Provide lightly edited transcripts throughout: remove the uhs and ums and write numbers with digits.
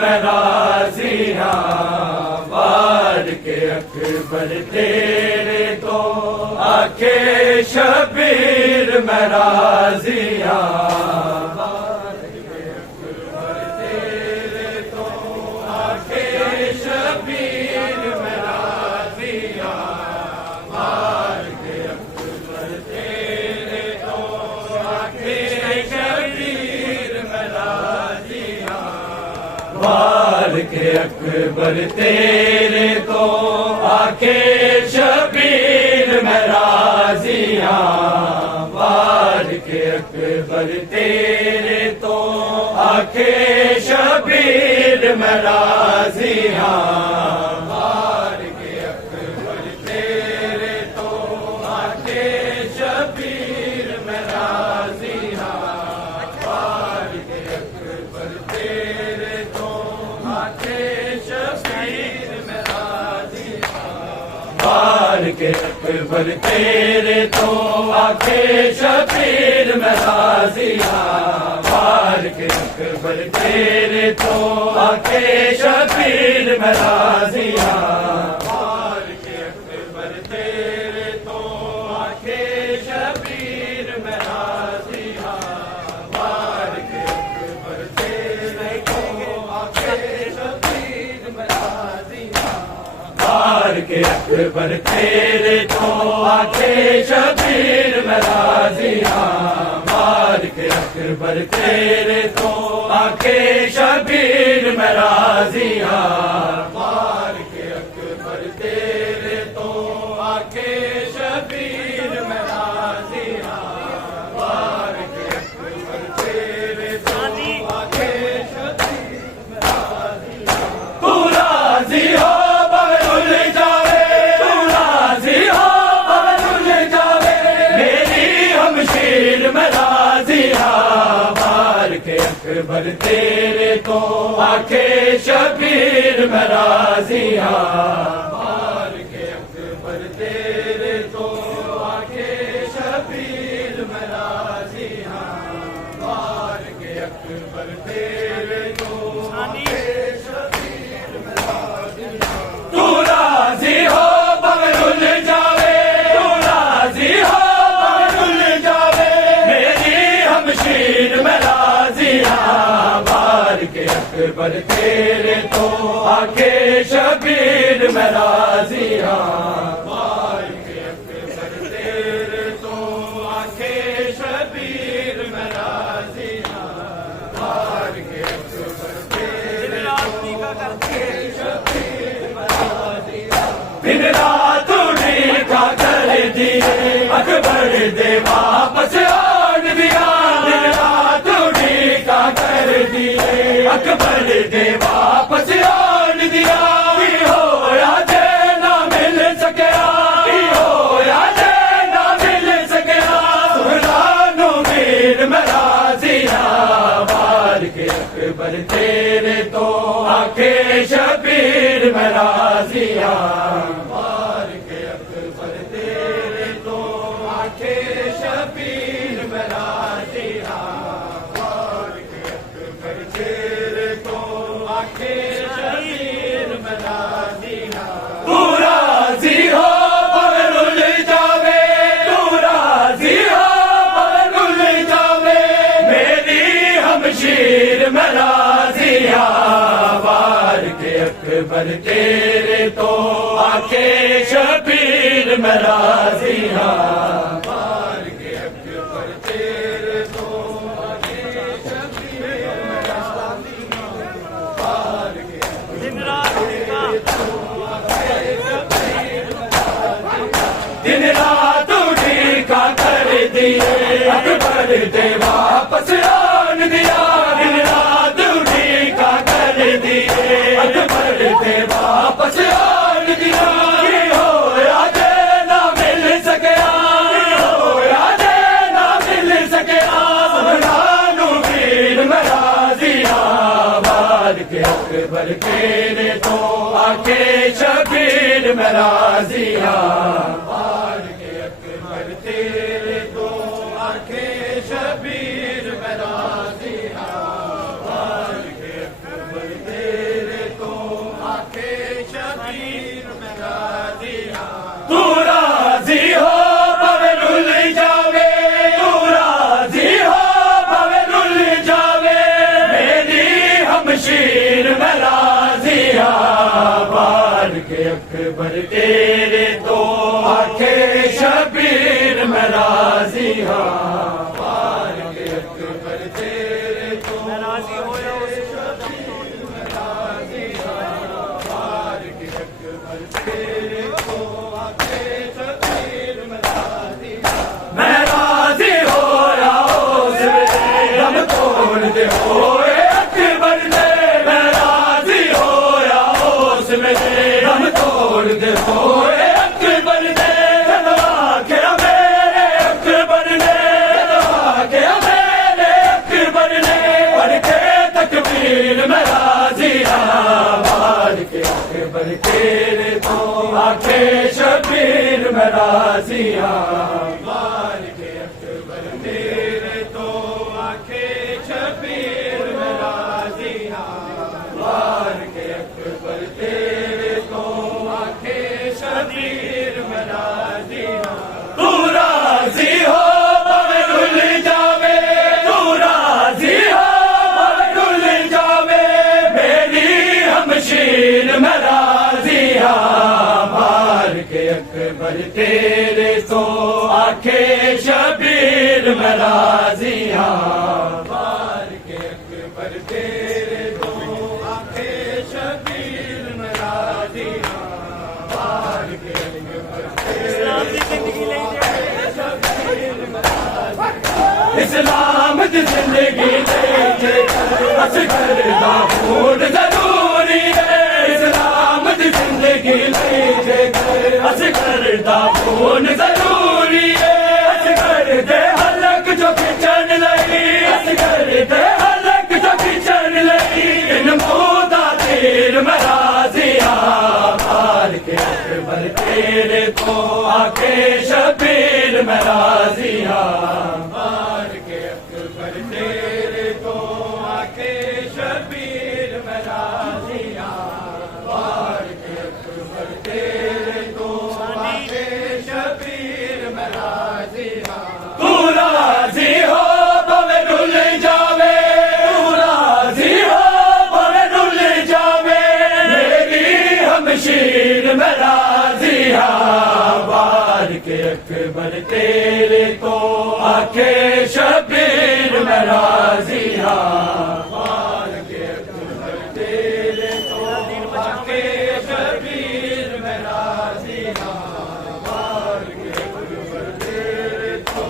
मैं राजी हाँ, वार के अकबर तेरे तो आखे शबीर मैं राजी हाँ, वार के अकबर तेरे तो आखे शबीर मैं राजी हाँ, वार के अकबर तेरे तो आखे शबीर मैं राजी हाँ, वार के अकबर तेरे तो आखे शबीर मैं राजी हाँ, वार के अकबर तेरे तो आखे शबीर मैं राजी हाँ, वार के अकबर तेरे तो आखे शबीर मैं राजी हाँ, वार के अकबर तेरे तो आखे शबीर मैं राजी हाँ, वार के अकबर तेरे तो आखे शबीर मैं राजी हाँ, वार के अकबर तेरे तो आखे शबीर मैं राजी हाँ, वार के अकबर तेरे तो आखे शबीर मैं राजी हाँ, वार के अकबर तेरे तो आखे शबीर मैं राजी हाँ, वार के अकबर तेरे तो आखे शबीर मैं राजी हाँ, वार के अकबर तेरे तो आखे शबीर मैं राजी हाँ, वार के अकबर तेरे तो आखे शबीर मैं राजी हाँ, वार के अकबर तेरे तो आखे शबीर मैं राजी हाँ, तू राजी हो बगरुल जावे, तू राजी हो बगरुल जावे, मेरी हमशीर मैं राजी हाँ, वार के अकबर तेरे तो आखे शबीर मैं राजी हाँ, वार के अकबर तेरे तो आखे शबीर मैं राजी हाँ, वार के अकबर तेरे तो आखे शबीर मैं राजी हाँ, तू राजी हो बगरुल जावे, तू राजी हो बगरुल जावे, मेरी हमशीर मैं राजी हाँ, वार के अकबर तेरे तो आखे शबीर मैं राजी हाँ, वार के अकबर तेरे तो आखे शबीर मैं राजी हाँ, वार के अकबर तेरे तो आखे शबीर मैं राजी हाँ, दिन रात उड़ीका कर दिए अकबर दे वापस आन दिया, दिन रात उड़ीका कर दिए अकबर दे वापस आन दिया, की होया जे ना मिल सकिया, की होया जे ना मिल सकिया, सुल्तानो मीर मैं राजी हाँ, वार के अकबर तेरे तो आखे शबीर मैं राजी हाँ, वार के अकबर तेरे तो आखे शबीर मैं राजी हाँ, वार के अकबर तेरे तो आखे शबीर मैं राजी हाँ, तू राजी हो बगरुल जावे, तू राजी हो बगरुल जावे, मेरी हमशीर मैं राजी हाँ, वार के अकबर तेरे तो आखे शबीर मैं राजी हाँ, वार के अकबर तेरे तो आखे शबीर मैं राजी हाँ, वार के दिन रात उड़ीका कर दिए अकबर दे वापस आन दिया, दिन रात उड़ीका कर दिए अकबर दे वापस आन दिया, की होया जे ना मिल सकिया, की होया जे ना मिल सकिया, सुल्तानो मीर मैं राजी हाँ, वार के अकबर तेरे तो आखे शबीर मैं राजी हाँ, वार के अकबर तेरे तो आखे शबीर मैं राजी हाँ, वार के अकबर तेरे शमशीर में राजिया बार के अकबर तेरे तो आखे शबीर में राजिया बार के अकबर तेरे तो राजी होया बार के अकबर तेरे तो आखे शबीर में राजिया मैं राजी होया उस दम तोड़ दे होए अकबर दे मैं राजी होया उसमें दम तोड़ दे होए अकबर दे दवा के मेरे अकबर ने दवा के मेरे अकबर ने पढ़ के तकबीर में राजिया बार के अकबर तेरे तो आखे शबीर में राजिया बार के अकबर तेरे तो आखे शबीर में राजिया बार के अकबर तेरे तो आखे शबीर में राजिया तू राजी हो भावे रुल जावे तू राजी हो भावे रुल जावे मेरी हमशीर में राजिया बार के अकबर तेरे तो आखे शबीर में राजिया बार के अकबर तेरे तो आखे शबीर में राजिया बार के अकबर इस्लाम की जिंदगी लेके असगर दा खून जरूरी है इस्लाम की जिंदगी लेके असगर दा खून जरूरी है असगर दे हलक जो खिंचन लगी असगर दे हलक जो खिंचन लगी इन मोदा तीर मराजिया बार के अकबर तेरे तो आखे शबीर मराजिया बार के अकबर तेरे तो आखे शबीर मराजिया बार के अकबर तेरे तो आखे शबीर मराजिया तू राजी हो भवे रुल जावे तू राजी हो भवे रुल जावे मेरी हमशीर में राजिया बार के अकबर तेरे तो आखे शबीर में राजिया बार के अकबर तेरे तो आखे शबीर में राजिया बार के अकबर तेरे तो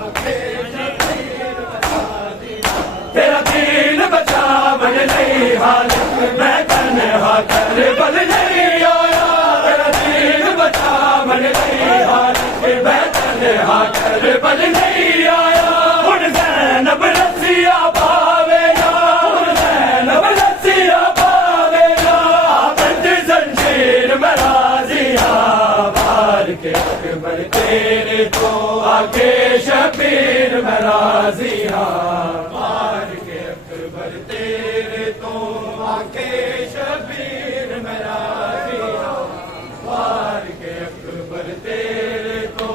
आखे शबीर में राजिया तेरा दीन बचा बन नहीं हालत मैं तन्हा कर बल नहीं आया तेरा दीन बचा बन नहीं हालत मैं तन्हा कर बल नहीं आया हुण ज़ैनब रसिया पावेगा हुण ज़ैनब रसिया पावेगा बंद जंजीर में राजिया बार के अकबर तेरे तो आखे शबीर में राजिया बार के अकबर तेरे तो आखे शबीर में राजिया बार के अकबर तेरे तो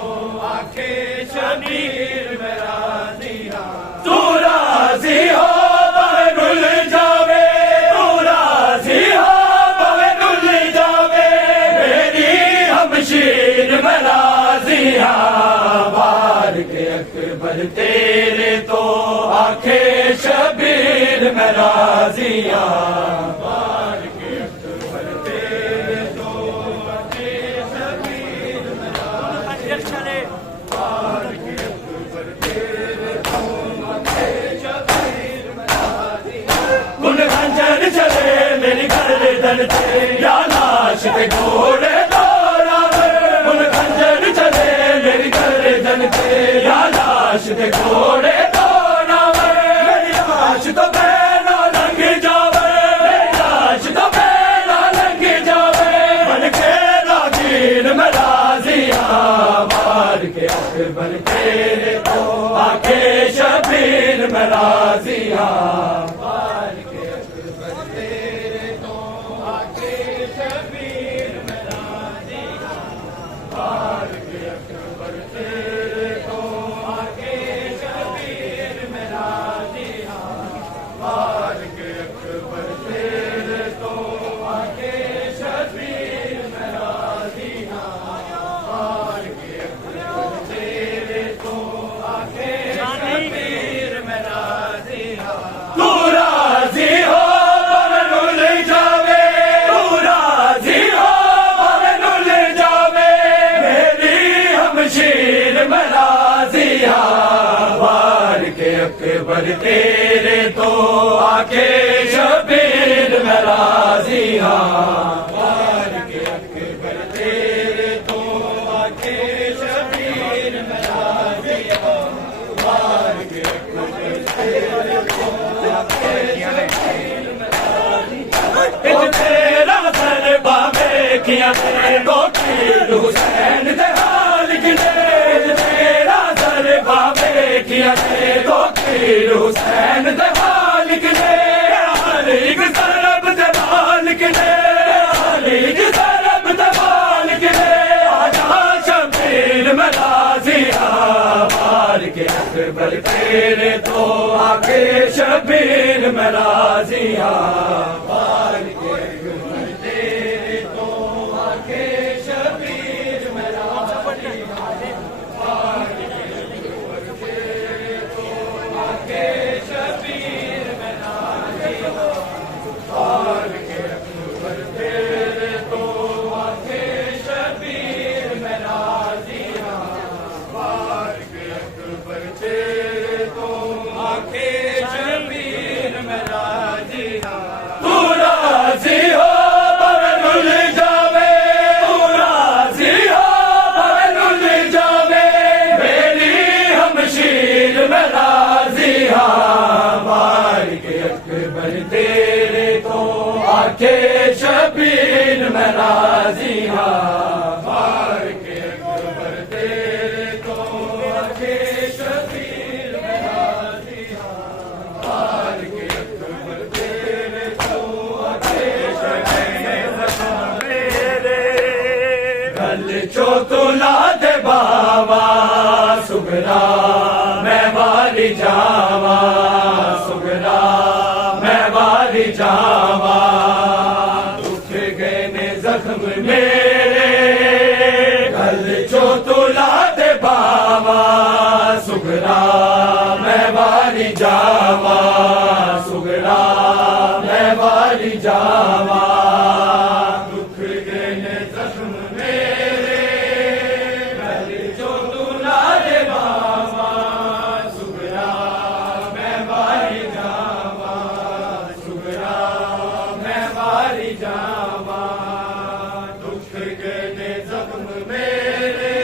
आखे शबीर में राजिया तू राजी हो भावे रुल जावे तू राजी हो भावे रुल जावे मेरी हमशीर में राजिया बार के अकबर तेरे तो आखे शबीर में राजिया बार के अकबर तेरे तो आखे शबीर में राजिया बार के अकबर तेरे तो आखे शबीर में राजिया गुन खंजर चले मेरी गर्दन से या लाश पे घोड़े दौड़ावे गुन खंजर चले मेरी गर्दन से या लाश पे घोड़े दौड़ावे मेरी लाश तो बैना लंघ जावे मेरी लाश तो बैना लंघ जावे बन के राजीन में राजिया बार के अकबर तेरे तो आखे शबीर में राजिया बार के अकबर तेरे तो आखे शबीर में राजिया बार के अकबर तेरे तो आखे शबीर में राजिया बार के अकबर मैं राजी हाँ वार के अकबर तेरे तो आके शबीर मैं राजी हाँ वार के अकबर तेरे तो आके शबीर मैं राजी हाँ तेरा सरबा में किया तो पीर हुसैन दे हाल गिने तेरा सरबा में किया तो पीर हुसैन दे हाल गिने अली के सरब दे हाल गिने अली के सरब दे हाल गिने आजा शबीर मैं राजी हाँ वार के अकबर तेरे तो आके शबीर मैं राजी हाँ वार के अकबर तेरे तो आके शबीर मैं राजी हाँ वार के अकबर तेरे तो आके शबीर मैं राजी हाँ वार के अकबर तेरे तो आके शबीर मैं राजी हाँ वार के अकबर तेरे तो आके शबीर मैं राजी हाँ तू राजी हो परनुल जावे तू राजी हो परनुल जावे मेरी हमशीर मैं राजी हाँ वार के अकबर तेरे तो आके शबीर मैं राजी हाँ वार के अकबर तेरे तो आके शबीर मैं राजी हाँ वार के अकबर तेरे तो आके शबीर मेरे गल चो तुला दे बाबा सुगरा मैं वाली जावा सुगरा मैं वाली जावा उठ गए ने जख्म मेरे गल चो तुला दे बाबा सुगरा मैं वाली जावा सुगरा मैं वाली जावा दुख गए ने जख्म मेरे गल चो तुला दे बाबा सुगरा मैं वाली जावा सुगरा मैं वाली जावा दुख गए ने जख्म मेरे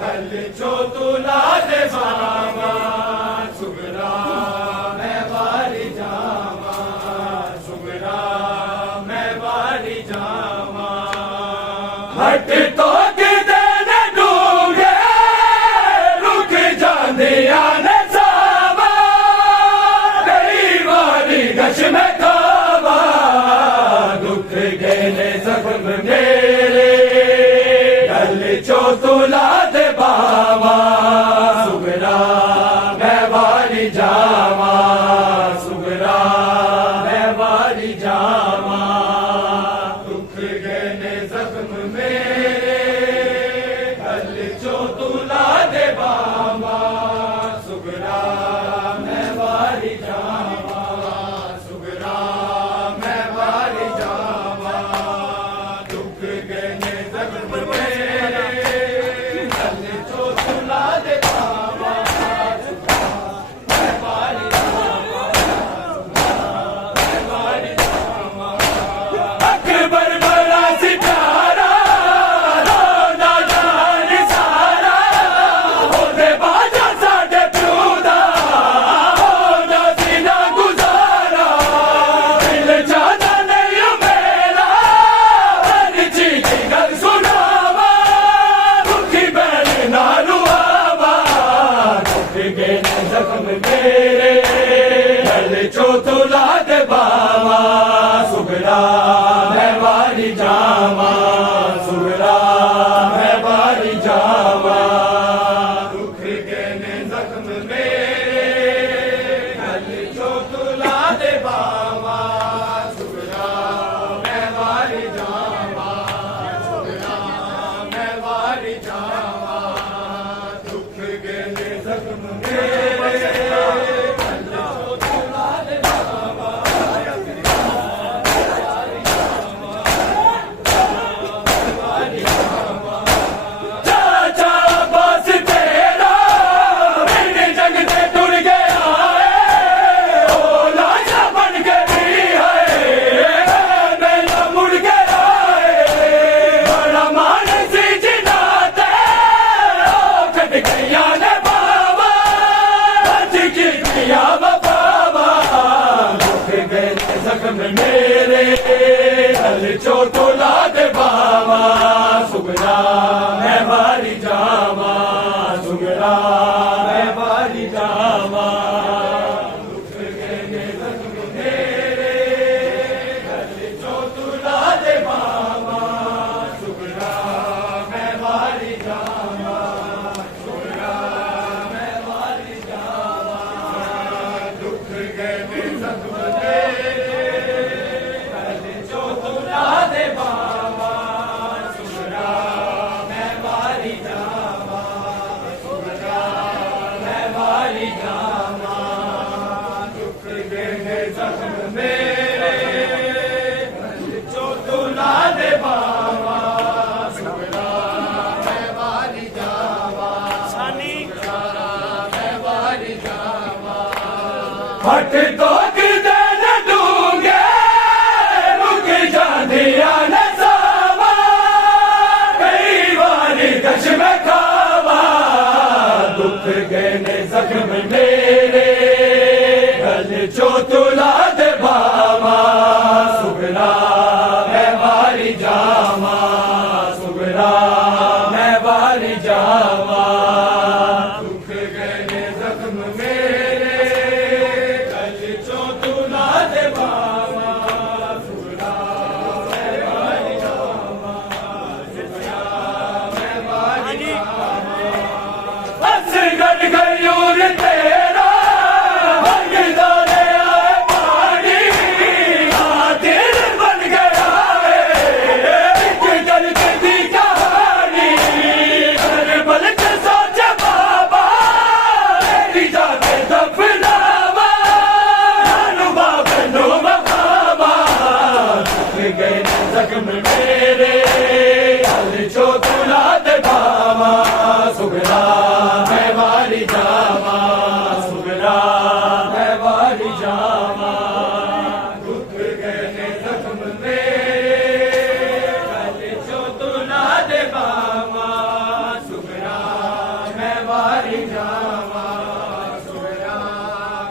गल चो तुला दे बाबा सुगरा मैं वाली जावा सुगरा मैं वाली जावा हट तो किदे न डूंगे रुक जांदिया ने सावा गई वाली गश में खावा दुख गए ने जख्म मेरे गल चो तुला दे बाबा सुगरा मैं वाली जावा सुगरा मैं वाली जावा दुख गए ने जख्म मेरे गल चो तुला दे बाबा सुगरा मैं वाली जावा सुगरा मैं वाली जावा दुख गए ने जख्म मेरे गल चो तुला दे बाबा मैं वाली जावा मैं वाली जावा जख्म मेरे गल चो तुला दे बावा सुगरा मैं मारी जावा सुगरा मैं मारी जावा दुख गए ने जख्म मेरे गल चो तुला दे बावा सुगरा मैं मारी जावा सुगरा मैं मारी जावा दुख गए ने जख्म मेरे गल चो तुला दे बावा सुगरा मैं मारी जावा सुगरा मैं मारी जावा दुख गए ने जख्म मेरे गल चो तुला दे बावा सुगरा मैं मारी जावा मैं मारी जावा हट तो किदे न दूंगे रुक जांदिया न सावा कई बारी कश में खावा दुख गए ने जख्म मेरे गल चो तुला दे बावा सुगरा मैं मारी जावा सुगरा मैं मारी जावा दुख गए ने जख्म मेरे गल चो तुला दे बावा सुगरा मैं मारी जावा सुगरा मैं मारी जावा बस गल गयूर तेरा भगदा ले आए पानी दिल बन गया है एक दर्द दी कहानी हर पलक सोचे बाबा तेरी जाते दफनावा नुबा बनो मकामा दुख गए ने जख्म मेरे गल चो तुला दे बावा सुगरा मैं मारी जावा सुगरा मैं मारी जावा दुख गए ने जख्म मेरे गल चो तुला दे बावा सुगरा मैं मारी जावा सुगरा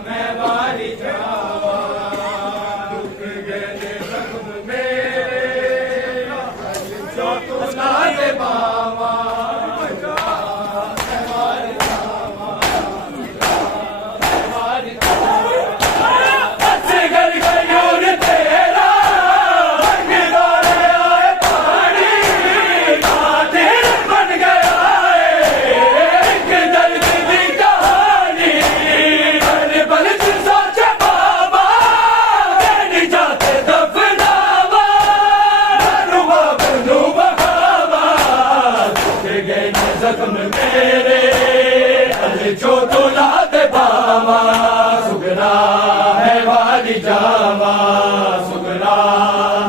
मैं मारी जावा दुख गए ने जख्म मेरे गल चो तुला दे बावा मैं मारी जावा मैं मारी जावा बस गल गयूर तेरा भगदा ले आए पानी दिल बन गया है एक दर्द दी कहानी हर पलक सोचे बाबा तेरी जाते दफनावा नुबा बनो बहावा दुख गए ने जख्म मेरे गल चो तुला दे बावा सुगरा मैं मारी जावा सुगरा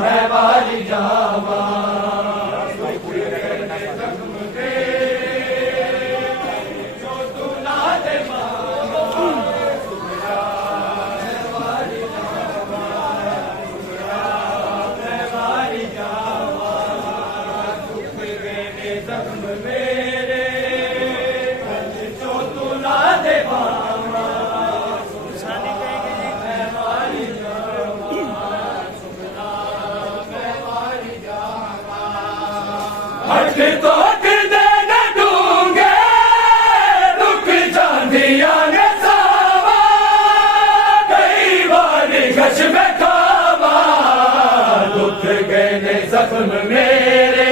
मैं मारी जावा दुख गए ने जख्म मेरे गल चो तुला दे बावा सुगरा मैं मारी जावा सुगरा मैं मारी जावा दुख गए ने जख्म मेरे गल चो तुला दे बावा मैं मारी जावा सुगरा मैं मारी जावा हट तो किदे न दूंगे रुक जांदिया ने सावा कई बारी कश में खावा दुख गए ने जख्म मेरे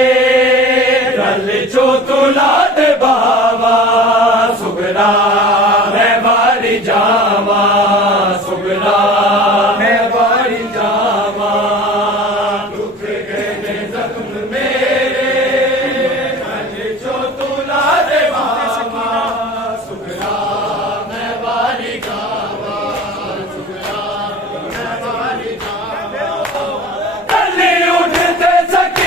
गल चो तुला दे बावा सुगरा मैं मारी जावा सुगरा मैं मारी जावा दुख गए ने जख्म मेरे गल चो तुला दे बावा सुगरा मैं मारी जावा सुगरा मैं मारी जावा गली उठते सकी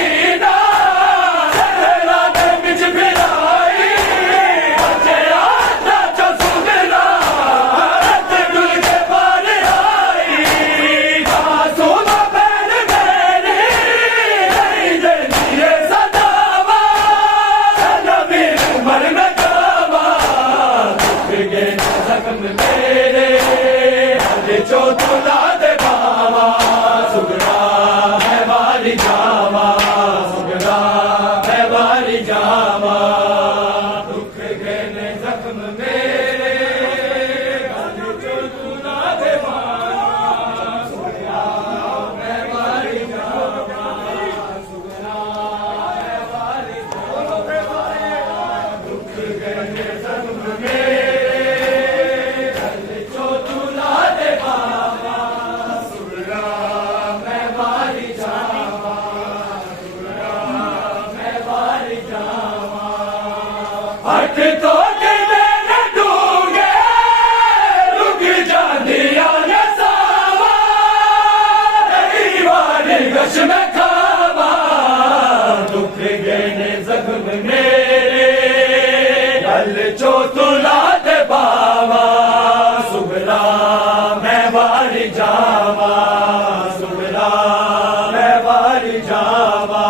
मैं वारी जावा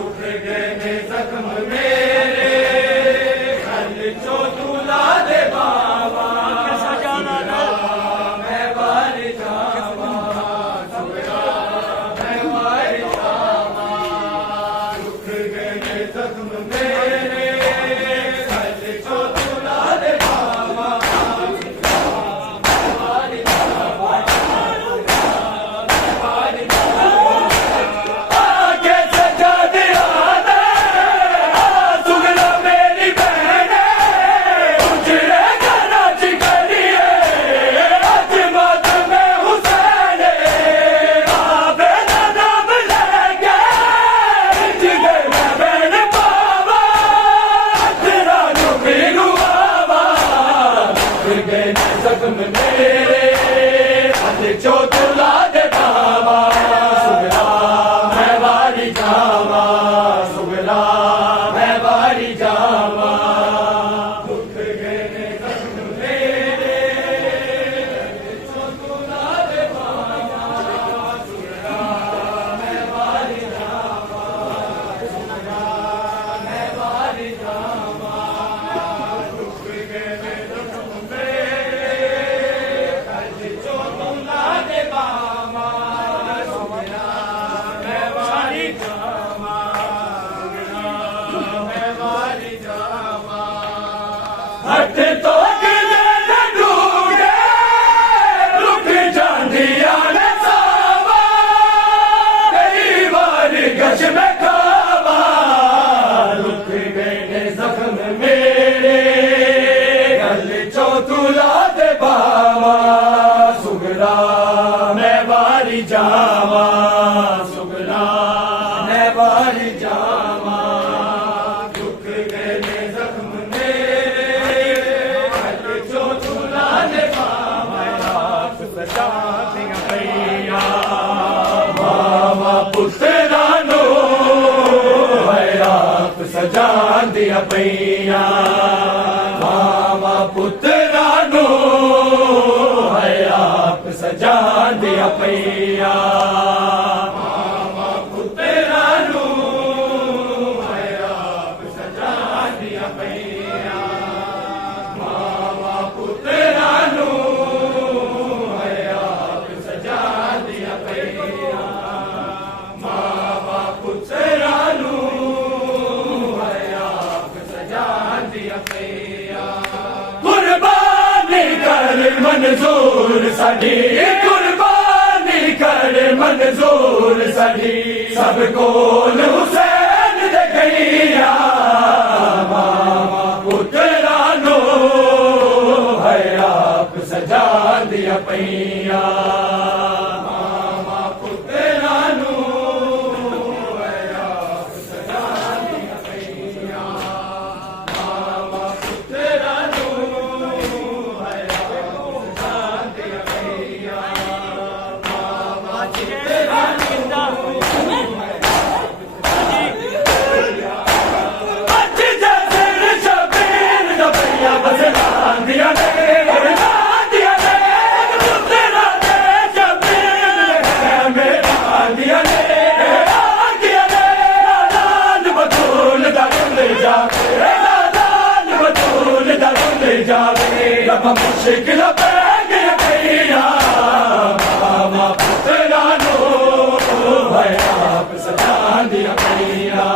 उठ गए ने जख्म मेरे गल चो तुला दे बाबा मैं वारी जावा मैं वारी जावा उठ गए ने जख्म मेरे गल चो तुला दे बाबा आगे सजा दिया दे सुगला मेरी बहने उजड़े कराची करिए आज मत में हुसैन आबे नाम लेके बिच गए मैं बहन बाबा तेरा नुबी रुआवा फिर गए जख्म मेरे आज जो तुला दे बाबा सुगला मैं वारी जावा सुगला मैं वारी जावा उठ गए ने जख्म मेरे जो तुला दे बाबा सुगला मैं वारी जावा सुगला मैं वारी जावा उठ गए ने जख्म मेरे आज जो तुला दे बाबा सुगला मैं वारी जावा मैं वारी जावा हट तो गिले न ढूंढे रुक जांदिया ने सावा कई बार गश में खावा रुक गए ने जख्म मेरे गल चो तुला दे बाबा सुगला मैं वारी जावा सुगला मैं वारी जावा दुख गए ने जख्म मेरे गल चो तुला दे बाबा रात सजा दिया भैया मामा पुत्रा नो है आप सजा दिया भैया मामा पुत्रा नो है आप सजा दिया भैया मामा पुत्रा नो है आप सजा दिया भैया मामा पुत्रा नो है आप सजा दिया भैया मामा पुत्रा नो है आप सजा दिया भैया कुर्बानी कर मंजूर साडी कुर्बानी कर मंजूर साडी सब कोल हुसैन दे गईया मामा पुत्रा नो है आप सजा दिया पैया मामा पुत्रा नो है आप सजा दिया पैया मामा पुत्रा नो है आप सजा दिया पैया मामा पुत्रा अज जैसे शबीर दा भैया बसला दिया ने दिया ने पुत्रा दे शबीर मेरा दिया ने लाल बतूल दा ले जावे लाल बतूल दा ले जावे रब मुश्किल पे गया भैया मामा पुत्रा नो है आप सजा दिया भैया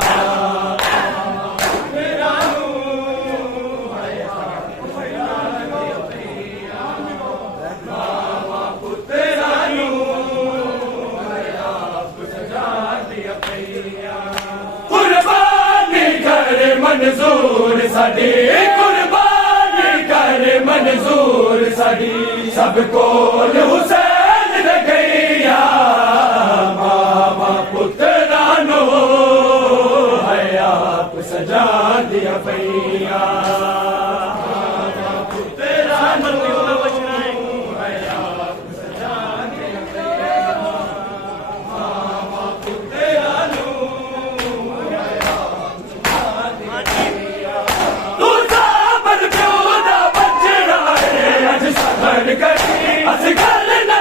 कुर्बानी कर मंजूर साडी कुर्बानी कर मंजूर साडी सब कोल हुसैन दे गईया मामा पुत्रा नो है आप सजा दिया भैया मामा पुत्रा नो है आप सजा दिया भैया मामा पुत्रा नो है आप सजा दिया भैया तू साबर प्यो दा बचड़ा है अज सबर करी अस गल ना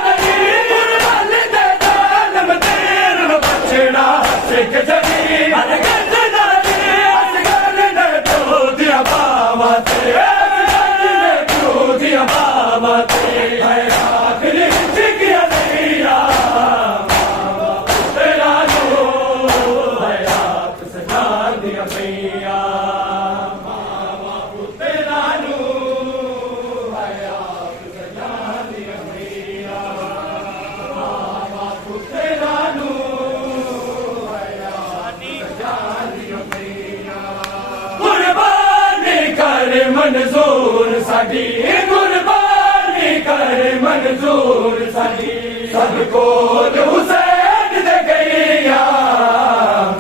सब कोल हुसैन दे गईया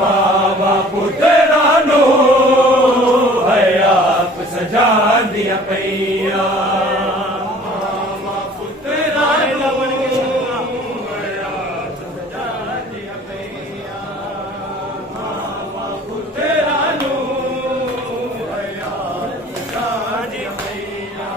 मावा पुत्रा नू है आप सजा दिया पैया मावा पुत्रा नू है आप सजा दिया पैया मावा पुत्रा नू है आप सजा दिया पैया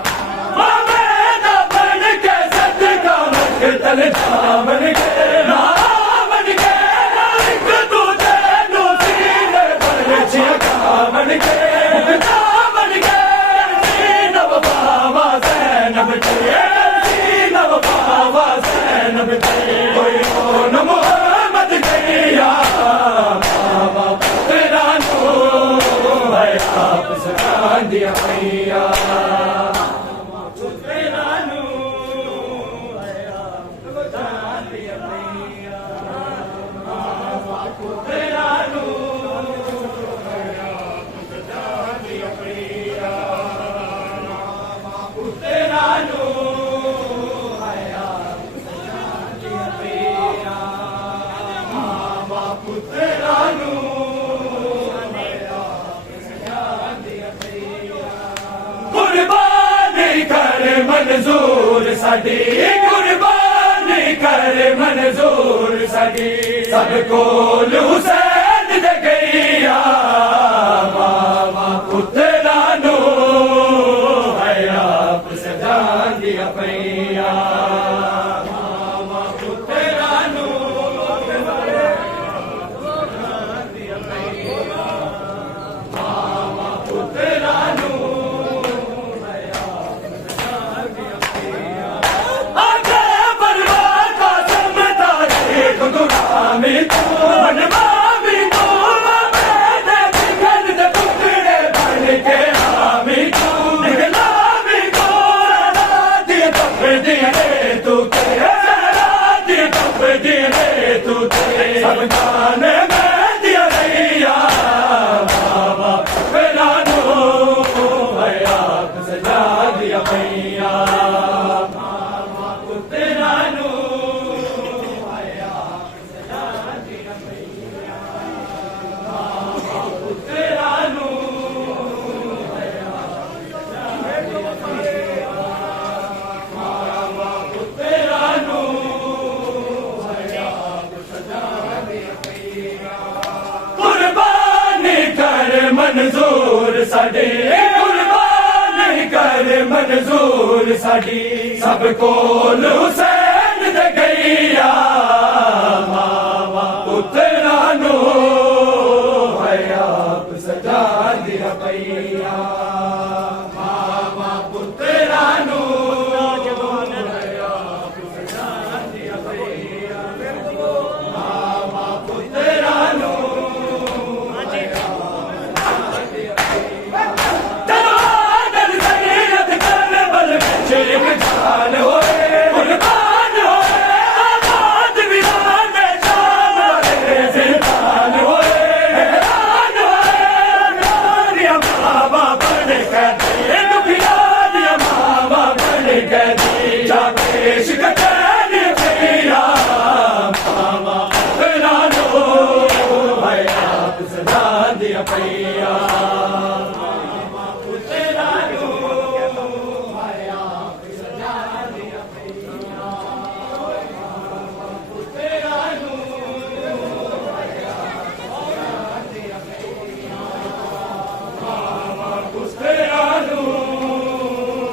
मामे दा बन के सदका मख तल जावन के रावण के नाइक दूजे नो सीने पर छिकावन के जावन के सीनव बाबा सैनब के सीनव बाबा सैनब के कोई कौन मोहम्मद गैया बाबा पुत्रा नो है आप सजा दिया पैया पुत्रा नो है आप सजा दिया पैया बाबा पुत्रा नो है आप सजा दिया पैया बाबा पुत्रा नो है आप सजा दिया पैया बाबा पुत्रा नो है आप सजा दिया पैया कुर्बानी कर मंजूर साडी कुर्बानी कर मंजूर साडी सब कोल हुसैन दे गईया मावा पुत्रा नो है आप सजा दिया पैया मावा पुत्रा नो दिया पैया मावा पुत्रा नो आगे बलवा का समता देख गुलामी तू मनमावी तू मेरे दिल दे टुकड़े बन के आमी तू निगलामी तू राती तप दिए तू तेरे राती तप दिए तू तेरे सब गाने में दिया रैया बाबा पुत्रा नो है आप सजा दिया पैया बाबा पुत्रा नो है आप सजा दिया पैया बाबा पुत्रा नो है आप सजा दिया पैया बाबा पुत्रा नो है आप सजा दिया पैया कुर्बानी कर मंजूर साडी कुर्बानी कर मंजूर साडी सब कोल हुसैन दे गईया मावा पुत्रा नो है आप सजा दिया पैया मावा पुत्रा नो है आप सजा दिया पैया मावा पुत्रा नो तलवार सैयद करबल में एक जान होए कुर्बान होए आबाद वीरान शाम वाले जिंदान होए हैरान होए दिया बाबा बन के दुखिया दिया बाबा बन के जाके शिकन पैया बाबा पुत्रा नो है आप सजा दिया पैया बाबा पुत्रा नो है आप सजा दिया पैया बाबा पुत्रा नो है आप सजा दिया पैया बाबा पुत्रा नो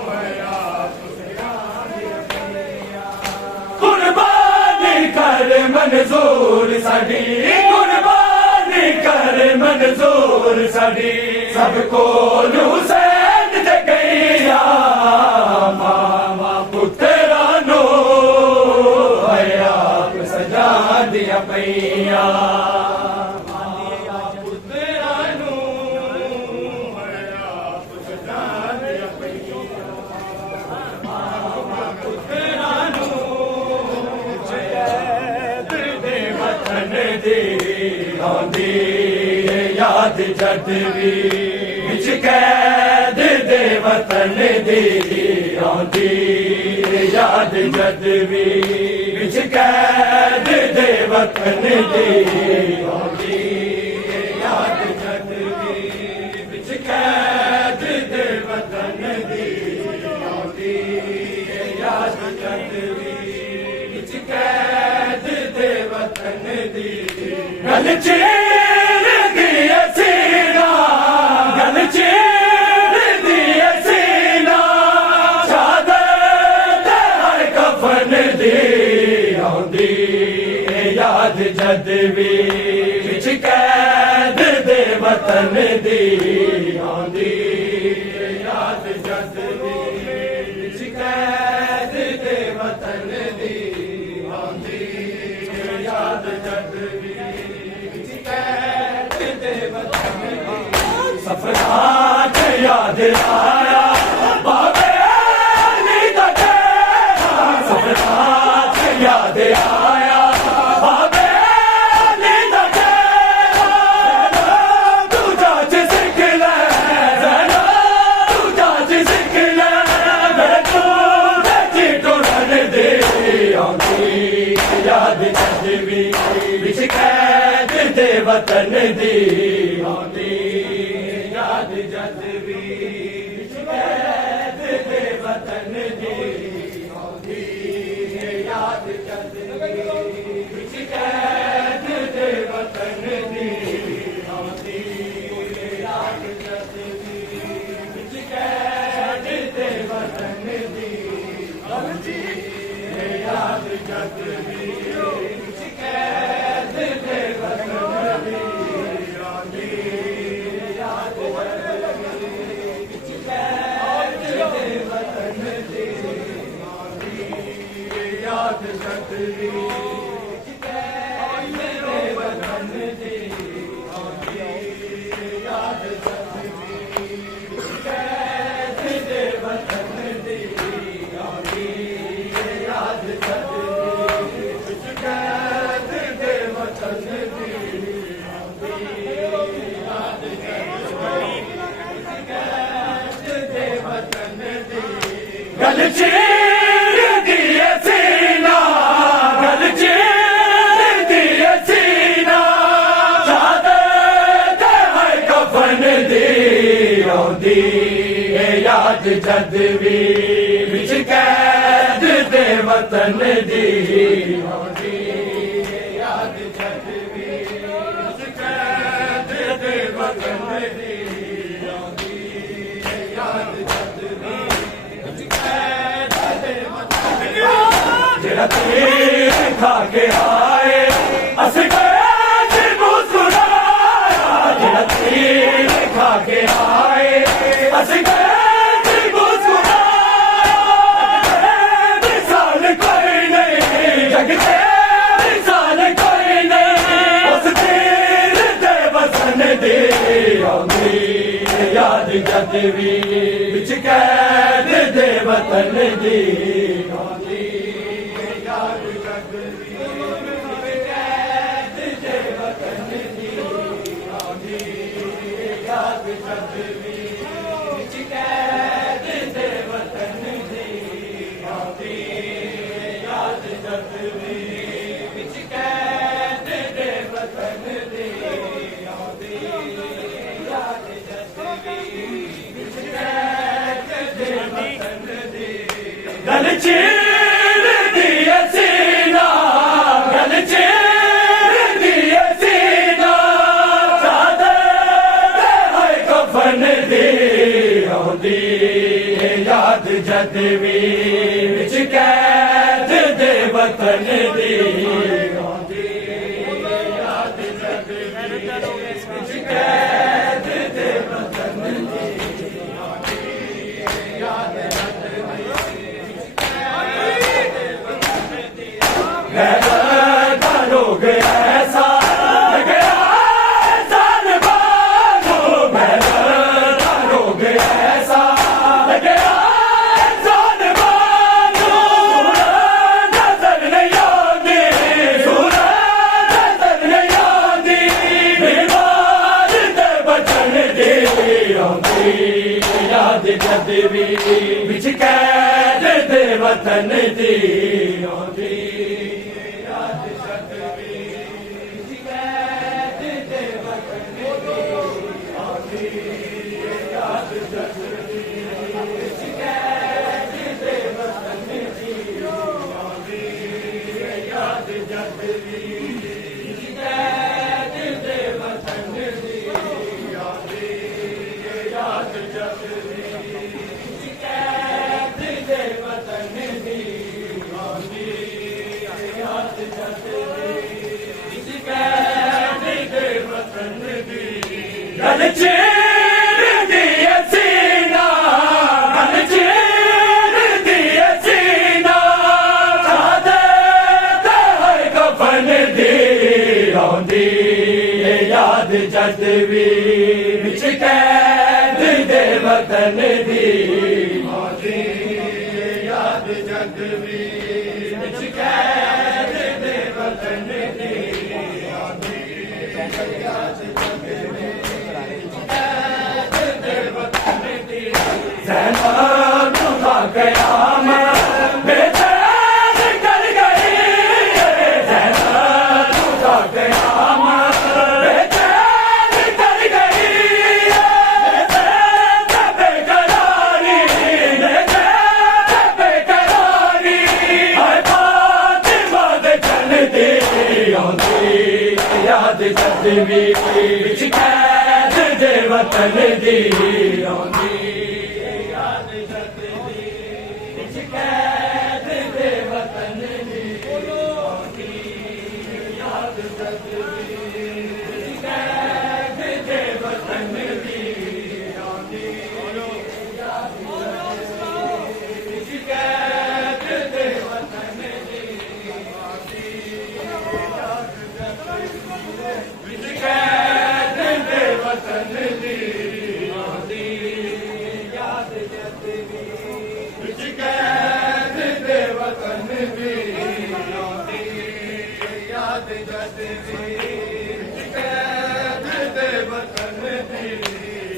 है आप सजा दिया पैया कुर्बानी कर मंजूर साडी कुर्बानी कर मंजूर साडी सब कोल हुसैन दे गईया मावा पुत्रा नो है आप सजा दिया पैया मावा पुत्रा नो है आप सजा दिया पैया मावा पुत्रा नो दे वतन दी आंदी याद जद भी विच कैद दे वतन दी आंदी याद जद भी विच कैद दे वतन दी आउंदी याद जद वी विच कैद दे वतन दी आउंदी याद जद वी विच कैद दे वतन दी गल चीर दी सीना गल चीर दी सीना शादत हर कफन दी आउंदी याद जद वी विच कैद दे वतन दी आउंदी याद जद वी विच कैद दे वतन दी आउंदी याद जद वी विच कैद दे वतन दी सफरात याद आया बाबे अली दा डेरा सफरात याद आया बाबे अली दा डेरा तू जाच सिख ले ज़रा तू जाच सिख ले मैं तू जी टुरन दे आउंदी याद जद वी विच कैद दे वतन दी आउंदी याद जद वी विच कैद दे वतन दी आउंदी याद जद वी विच कैद दे वतन दी आउंदी याद जद वी विच कैद दे वतन दी आउंदी याद जद वी विच कैद दे वतन दी आउंदी याद जद वी विच कैद दे वतन दी आउंदी याद जद वी विच कैद दे वतन दी आउंदी याद जद वी विच कैद दे वतन दी आउंदी याद जद वी विच कैद दे वतन दी आउंदी याद जद वी विच कैद दे वतन दी गल चीर दी सीना गल चीर दी सीना शादत हर कफन दी आउंदी याद जद वी विच कैद दे वतन दी आउंदी याद जद वी विच कैद दे वतन दी आउंदी याद जद वी विच कैद दे वतन दी जेड़ा तीर खा के आए अस गए जी मुस्कुराया जेड़ा तीर खा के आए अस गए जी मुस्कुराया मिसाल कोई नहीं जग ते मिसाल कोई नहीं उस तीर दे वतन दी आउंदी याद जद वी विच कैद दे वतन दी आउंदी याद जद वी विच कैद दे वतन दी आउंदी याद जद वी विच कैद दे वतन दी आउंदी याद जद वी विच कैद दे वतन दी आउंदी याद जद वी विच कैद दे वतन दी गल चीर दी सीना गल चीर दी सीना शादत हर कफन दी आउंदी याद जद वी विच कैद दे वतन दी आउंदी याद जद वी विच कैद दे वतन दी आउंदी याद जद वी विच कैद दे वतन दी गैरत का रोग ऐसा लग गया इंसान बानो गैरत का रोग ऐसा लग गया इंसान बानो नजर नहीं आती नजर नहीं आती बीमार दे बचन दे आउंदी याद जद वी विच कैद दे वतन दी आउंदी गल चीर दिए सीना गल चीर दिए सीना सादे ते कफन दी आउंदी याद जद भी विच कैद दे वतन दी आउंदी याद जद भी विच कैद दे वतन दी आउंदी याद जद भी ज़ैनब का क़यामत बेचैन कर गई ज़ैनब का क़यामत बेचैन कर गई बेकरारी बेकरारी हाय फातिमा दे चल दी आउंदी याद जद भी विच कैद दे वतन दी आउंदी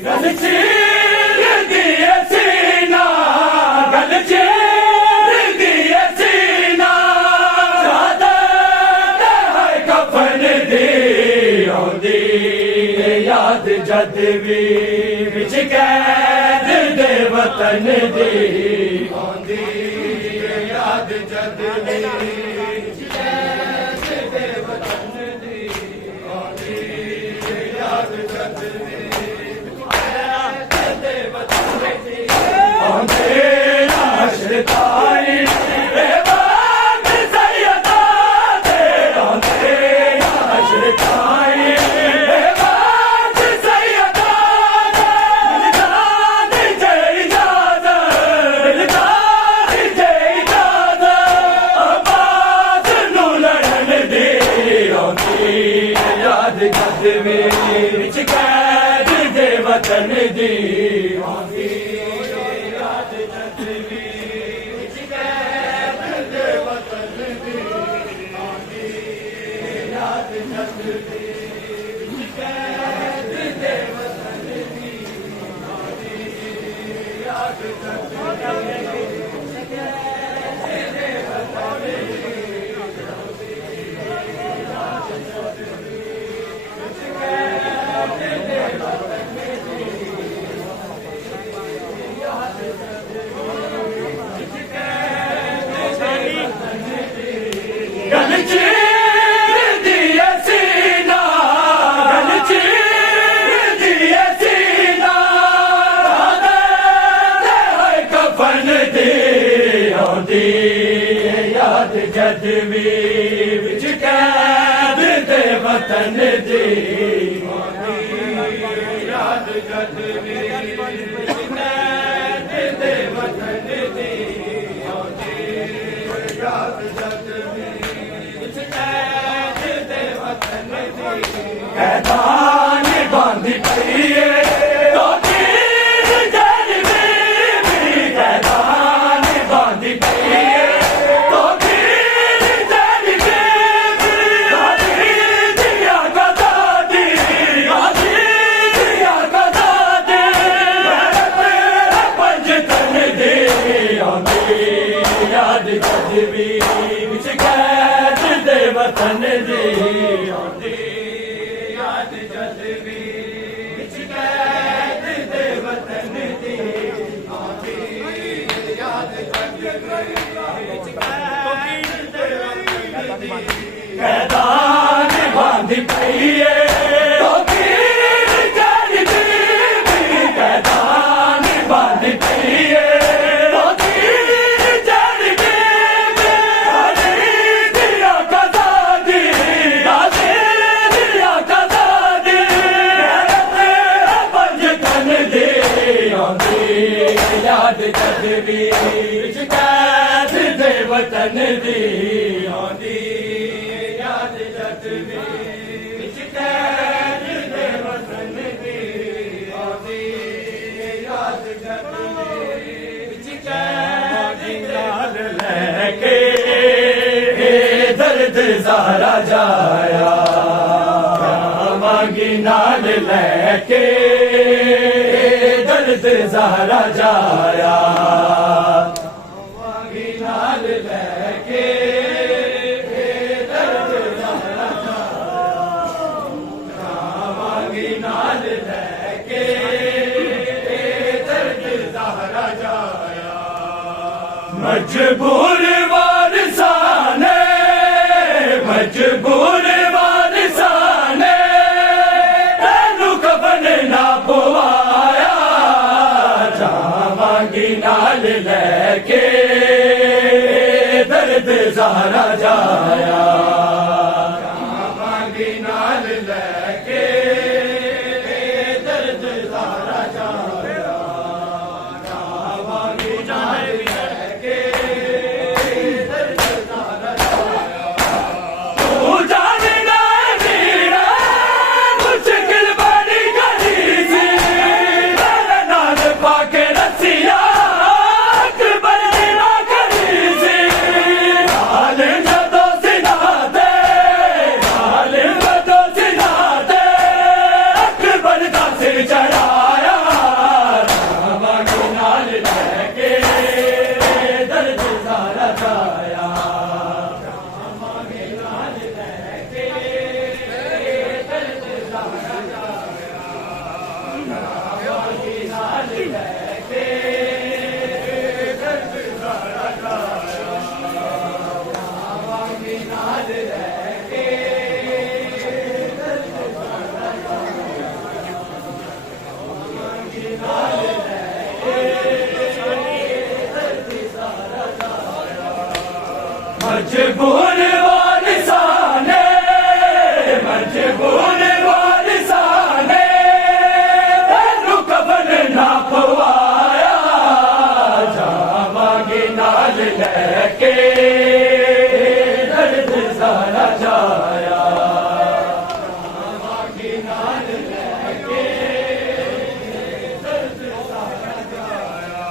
गल चीर दिए सीना गल चीर दिए सीना सादे ते कफन दी आउंदी याद जद भी विच कैद दे वतन दी आउंदी याद जद भी विच कैद दे वतन दी आउंदी याद जद भी ताई बाग सैयदा तेरा तेरा ताई बाग सैयदा दिलदार जय इजाज़त अब्बास नू लड़न दे आउंदी याद जद भी विच कैद दे वतन दी आउंदी याद जद भी गल चीर दिए सीना गल चीर दिए सीना सादे ते कफन दी आउंदी याद जद भी विच कैद दे वतन दी आउंदी याद जद भी विच कैद दे वतन दी आउंदी याद जद भी कैदान बांधी पई तो तीर जल बीबी कैदान बांधी पई तो तीर जल बीबी दिया गदा दिया गदा दे पंजतन दे आउंदी याद जद भी विच कैद दे वतन दी आउंदी याद जद भी विच कैद दे वतन दी आउंदी याद जद भी विच कैद दे वतन दी कैदान बांधी पई तो तीर जल बीबी कैदान बांधी पई तो तीर जल बीबी दिया गदा ਜਗਤ ਦੀ ਵਿੱਚ ਕੈਦ ਦੇ ਵਤਨ ਦੀ ਆਉਂਦੀ ਯਾਦ ਜਗਤ ਦੀ ਵਿੱਚ ਕੈਦ ਨਾਲ ਲੈ ਕੇ ਦਰਦ ਜ਼ਾਰਾ ਜਾਇਆ ਮੰਗੀ ਨਾਲ ਲੈ ਕੇ ਦਰਦ ਜ਼ਾਰਾ ਜਾਇਆ ਮੰਗੀ ਨਾਲ ਲੈ ਕੇ ਦਰਦ ਜ਼ਾਰਾ ਜਾਇਆ ਮੰਗੀ ਨਾਲ ਲੈ ਕੇ ਦਰਦ ਜ਼ਾਰਾ ਜਾਇਆ ਮਜਬੂਰ ਵਾਰਸਾਂ ਨੇ ਮਜਬੂਰ ਵਾਰਸਾਂ ਨੇ ਤੈਨੂੰ ਕਫਨ ਨਾ ਪਵਾਇਆ ਜਾਵਾਂਗੀ ਨਾਲ ਲੈ ਕੇ ਦਰਦ ਜ਼ਾਰਾ ਜਾਇਆ ਜਾਵਾਂਗੀ ਨਾਲ ਲੈ ਕੇ ਦਰਦ ਜ਼ਾਰਾ ਜਾਇਆ ਜਾਵਾਂਗੀ ਨਾਲ ਲੈ ਕੇ ਦਰਦ ਜ਼ਾਰਾ ਜਾਇਆ ਤੂੰ ਜਾਣਦਾ ਵੀਰਾ ਮੁਸ਼ਕਿਲ ਬੜੀ ਗਲੀ ਸੀ ਮੇਰੇ ਨਾਲ ਪਾ ਕੇ ਰੱਸੀਆਂ ਅਕਬਰ ਦੀ ਨਾ ਕਰੀ ਸੀ ਹਾਲ ਜਦੋਂ ਸਿਨਾ ਤੇ ਹਾਲ ਜਦੋਂ ਸਿਨਾ ਤੇ ਅਕਬਰ ਦਾ ਸਿਰ ਚੜਾਇਆ ਜਾਵਾਂਗੀ ਨਾਲ ਲੈ ਕੇ ਦਰਦ ਜ਼ਾਰਾ ਜਾਇਆ ਜਾਵਾਂਗੀ ਨਾਲ ਲੈ ਕੇ ਦਰਦ ਜ਼ਾਰਾ ਜਾਇਆ ਜਾਵਾਂਗੀ ਨਾਲ ਲੈ ਕੇ ਦਰਦ ਜ਼ਾਰਾ ਜਾਇਆ ਜਾਵਾਂਗੀ ਨਾਲ ਲੈ ਕੇ ਦਰਦ ਜ਼ਾਰਾ ਜਾਵਾਂਗੀ ਨਾਲ ਲੈ ਕੇ ਦਰਦ ਜ਼ਾਰਾ ਜਾਇਆ ਮਜਬੂਰ ਵਾਰਸਾਂ ਨੇ ਮਜਬੂਰ ਵਾਰਸਾਂ ਨੇ ਤੈਨੂੰ ਕਫਨ ਨਾ ਪਵਾਇਆ ਜਾਵਾਂਗੀ ਨਾਲ ਲੈ ਕੇ ਦਰਦ ਜ਼ਾਰਾ ਜਾਇਆ ਜਾਵਾਂਗੀ ਨਾਲ ਲੈ ਕੇ ਦਰਦ ਜ਼ਾਰਾ ਜਾਇਆ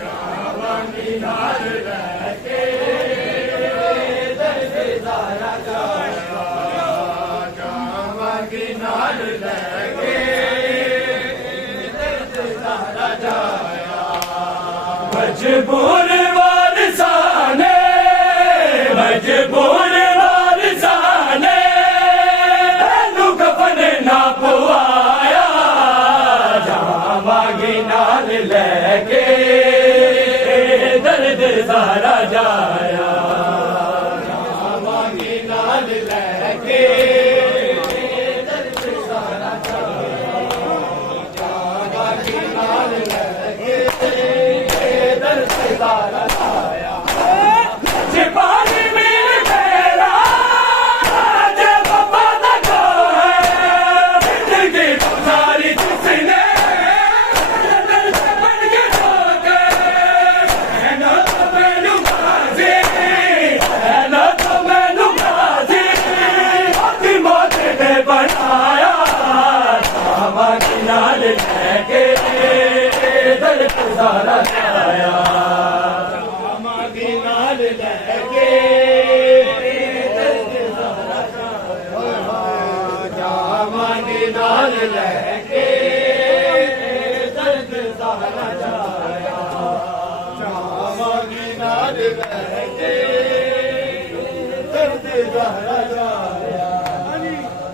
ਜਾਵਾਂਗੀ ਨਾਲ ਲੈ ਕੇ ਦਰਦ ਜ਼ਾਰਾ ਜਾਇਆ ਜਾਵਾਂਗੀ ਨਾਲ ਲੈ ਕੇ ਦਰਦ ਜ਼ਾਰਾ ਜਾਇਆ ਮਜਬੂਰ ਵਾਰਸਾਂ ਨੇ ਮਜਬੂਰ ਵਾਰਸਾਂ ਨੇ ਤੈਨੂੰ ਕਫਨ ਨਾ ਪਵਾਇਆ ਜਾਵਾਂਗੀ ਨਾਲ ਲੈ ਕੇ ਦਰਦ ਜ਼ਾਰਾ ਜਾਇਆ ਜਾਵਾਂਗੀ ਨਾਲ ਲੈ ਕੇ ਦਰਦ ਜ਼ਾਰਾ ਜਾਇਆ ਜਾਵਾਂਗੀ ਨਾਲ ਲੈ ਕੇ ਦਰਦ ਜ਼ਾਰਾ ਜਾਇਆ ਜੇ ਪਾਣੀ ਮਿਲ ਤੇਰਾ ਜੇ ਬਾਬਾ ਦਾ ਘਰ ਹੈ ਜ਼ਿੰਦਗੀ ਗੁਜ਼ਾਰੀ ਜਿਸਨੇ ਦਰਦ ਬਣ ਕੇ ਠੋਕੇ ਨਾ ਤਾਂ ਮੈਨੂੰ ਮਾਜ਼ੀ ਨਾ ਤਾਂ ਮੈਨੂੰ ਮਾਜ਼ੀ ਆਪਣੀ ਮੌਤ ਨੇ ਬਣਾਇਆ ਜਾਵਾਂਗੀ ਨਾਲ ਲੈ ਕੇ ਦਰਦ ਜ਼ਾਰਾ ਜਾਇਆ ਜਾਵਾਂਗੀ ਨਾਲ ਲੈ ਕੇ ਦਰਦ ਜ਼ਾਰਾ ਜਾਇਆ ਜਾਵਾਂਗੀ ਨਾਲ ਲੈ ਕੇ ਦਰਦ ਜ਼ਾਰਾ ਜਾਇਆ ਜਾਵਾਂਗੀ ਨਾਲ ਲੈ ਕੇ ਦਰਦ ਜ਼ਾਰਾ ਜਾਇਆ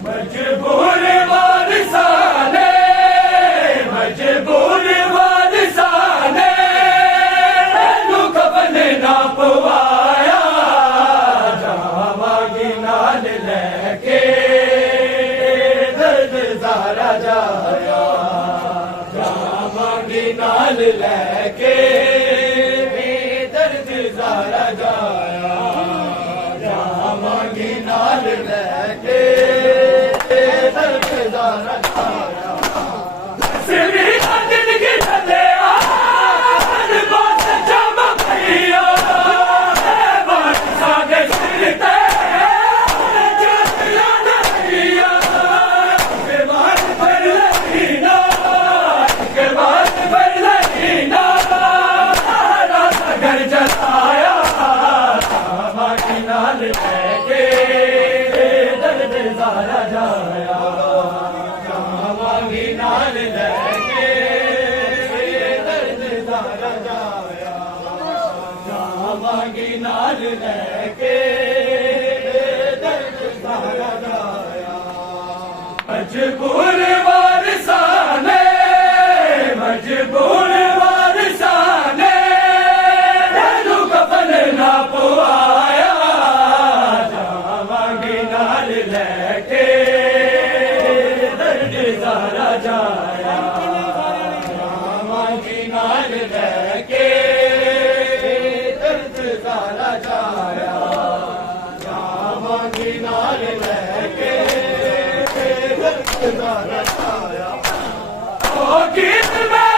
ਮਜਬੂਰ ਵਾਰਸਾਂ ਨੇ ਮਜਬੂਰ ਵਾਰਸਾਂ ਨੇ ਤੈਨੂੰ ਕਫਨ ਨਾ ਪਵਾਇਆ ਜਾਵਾਂਗੀ ਨਾਲ ਲੈ ਕੇ ਦਰਦ ਜ਼ਾਰਾ ਜਾਇਆ ਜਾਵਾਂਗੀ ਨਾਲ ਲੈ ਕੇ ਦਰਦ ਜ਼ਾਰਾ ਜਾਇਆ ਜਾਵਾਂਗੀ ਨਾਲ ਲੈ ਕੇ ਦਰਦ ਜ਼ਾਰਾ ਜਾਇਆ ਸਿਰੀ ਦਾ ਜ਼ਿੰਦਗੀ ਚੱਲਿਆ ਹਰ ਬਾਤ ਜਮਾ ਪਈਆ ਸਾਡੇ ਸਿਰ ਤੇ ਸਾਰਾ ਜਾਇਆ ਜਾਵਾਂਗੀ ਨਾਲ ਲੈ ਕੇ ਦਰਦ ਸਾਰਾ ਜਾਇਆ ਜਾਵਾਂਗੀ ਨਾਲ ਲੈ ਕੇ ਦਰਦ ਸਾਰਾ ਜਾਇਆ ਮਜਬੂਰ ਵਾਰਸਾਂ ਨੇ ਮਜਬੂਰ ਵਾਰਸਾਂ ਨੇ ਤੈਨੂੰ ਕਫਨ ਨਾ ਪਵਾਇਆ ਜਾਵਾਂਗੀ ਨਾਲ ਲੈ ਕੇ ਦਰਦ ਸਾਰਾ ਜਾਇਆ ਜਾਵਾਂਗੀ ਨਾਲ ਲੈ ਕੇ ਦਰਦ ਸਾਰਾ ਜਾਇਆ ਜਾਵਾਂਗੀ ਨਾਲ ਲੈ ਕੇ ਦਰਦ ਸਾਰਾ ਜਾਇਆ ਉਹ ਗੀਤ ਮੈਂ